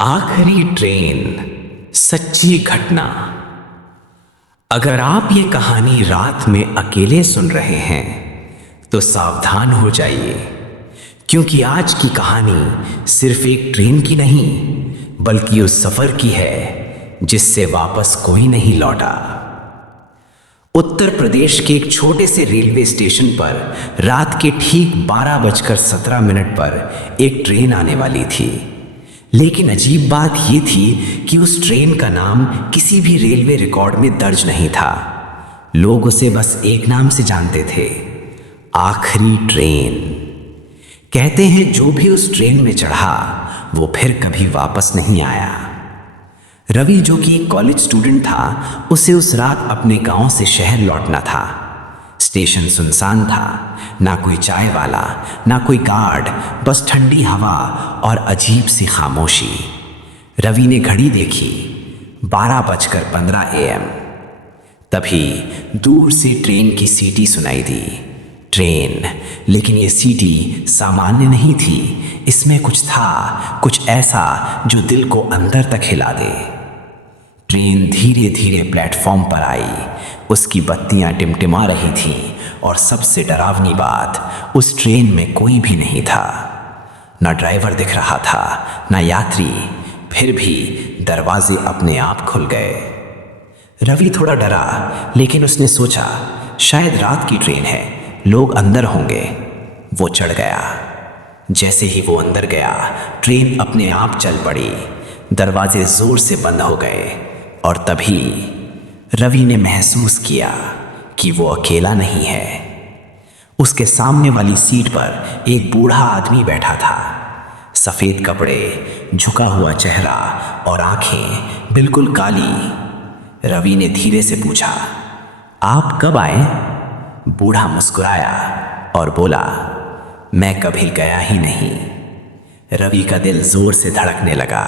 आखिरी ट्रेन, सच्ची घटना। अगर आप ये कहानी रात में अकेले सुन रहे हैं तो सावधान हो जाइए, क्योंकि आज की कहानी सिर्फ एक ट्रेन की नहीं बल्कि उस सफर की है जिससे वापस कोई नहीं लौटा। उत्तर प्रदेश के एक छोटे से रेलवे स्टेशन पर रात के ठीक 12:17 पर एक ट्रेन आने वाली थी। लेकिन अजीब बात यह थी कि उस ट्रेन का नाम किसी भी रेलवे रिकॉर्ड में दर्ज नहीं था। लोग उसे बस एक नाम से जानते थे, आखिरी ट्रेन। कहते हैं जो भी उस ट्रेन में चढ़ा वो फिर कभी वापस नहीं आया। रवि, जो कि एक कॉलेज स्टूडेंट था, उसे उस रात अपने गांव से शहर लौटना था। स्टेशन सुनसान था, ना कोई चाय वाला, ना कोई गार्ड, बस ठंडी हवा और अजीब सी खामोशी। रवि ने घड़ी देखी, 12:15 AM। तभी दूर से ट्रेन की सीटी सुनाई दी। ट्रेन, लेकिन ये सीटी सामान्य नहीं थी। इसमें कुछ था, कुछ ऐसा जो दिल को अंदर तक हिला दे। ट्रेन धीरे धीरे प्लेटफॉर्म पर आई। उसकी बत्तियां टिमटिमा रही थीं और सबसे डरावनी बात, उस ट्रेन में कोई भी नहीं था। ना ड्राइवर दिख रहा था, ना यात्री। फिर भी दरवाजे अपने आप खुल गए। रवि थोड़ा डरा, लेकिन उसने सोचा शायद रात की ट्रेन है, लोग अंदर होंगे। वो चढ़ गया। जैसे ही वो अंदर गया, ट्रेन अपने आप चल पड़ी। दरवाजे जोर से बंद हो गए और तभी रवि ने महसूस किया कि वो अकेला नहीं है। उसके सामने वाली सीट पर एक बूढ़ा आदमी बैठा था। सफेद कपड़े, झुका हुआ चेहरा और आंखें बिल्कुल काली। रवि ने धीरे से पूछा, आप कब आए? बूढ़ा मुस्कुराया और बोला, मैं कभी गया ही नहीं। रवि का दिल जोर से धड़कने लगा।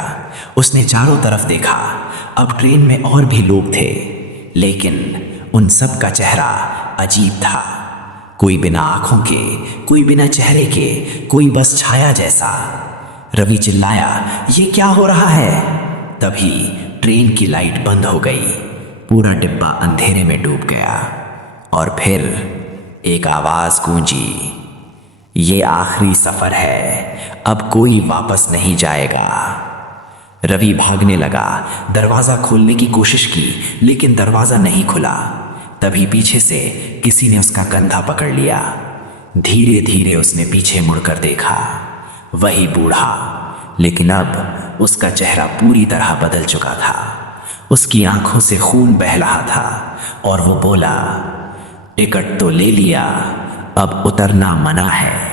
उसने चारों तरफ देखा। अब ट्रेन में और भी लोग थे, लेकिन उन सब का चेहरा अजीब था। कोई बिना आंखों के, कोई बिना चेहरे के, कोई बस छाया जैसा। रवि चिल्लाया, ये क्या हो रहा है? तभी ट्रेन की लाइट बंद हो गई। पूरा डिब्बा अंधेरे में डूब गया और फिर एक आवाज गूंजी, ये आखिरी सफर है, अब कोई वापस नहीं जाएगा। रवि भागने लगा, दरवाजा खोलने की कोशिश की, लेकिन दरवाजा नहीं खुला। तभी पीछे से किसी ने उसका कंधा पकड़ लिया। धीरे धीरे उसने पीछे मुड़कर देखा, वही बूढ़ा, लेकिन अब उसका चेहरा पूरी तरह बदल चुका था। उसकी आंखों से खून बह रहा था और वो बोला, टिकट तो ले लिया, अब उतरना मना है।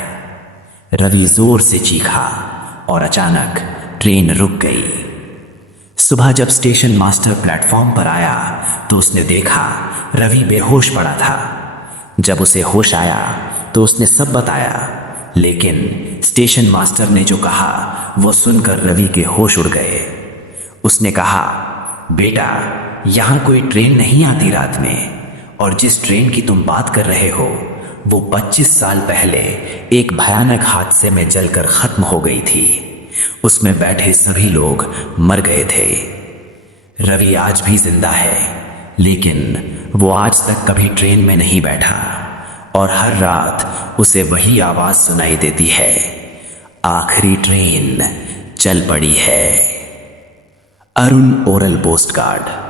रवि जोर से चीखा और अचानक ट्रेन रुक गई। सुबह जब स्टेशन मास्टर प्लेटफॉर्म पर आया तो उसने देखा रवि बेहोश पड़ा था। जब उसे होश आया तो उसने सब बताया, लेकिन स्टेशन मास्टर ने जो कहा वो सुनकर रवि के होश उड़ गए। उसने कहा, बेटा, यहाँ कोई ट्रेन नहीं आती रात में, और जिस ट्रेन की तुम बात कर रहे हो वो 25 साल पहले एक भयानक हादसे में जलकर खत्म हो गई थी। उसमें बैठे सभी लोग मर गए थे। रवि आज भी जिंदा है, लेकिन वो आज तक कभी ट्रेन में नहीं बैठा और हर रात उसे वही आवाज सुनाई देती है, आखिरी ट्रेन चल पड़ी है। Arun oral post card.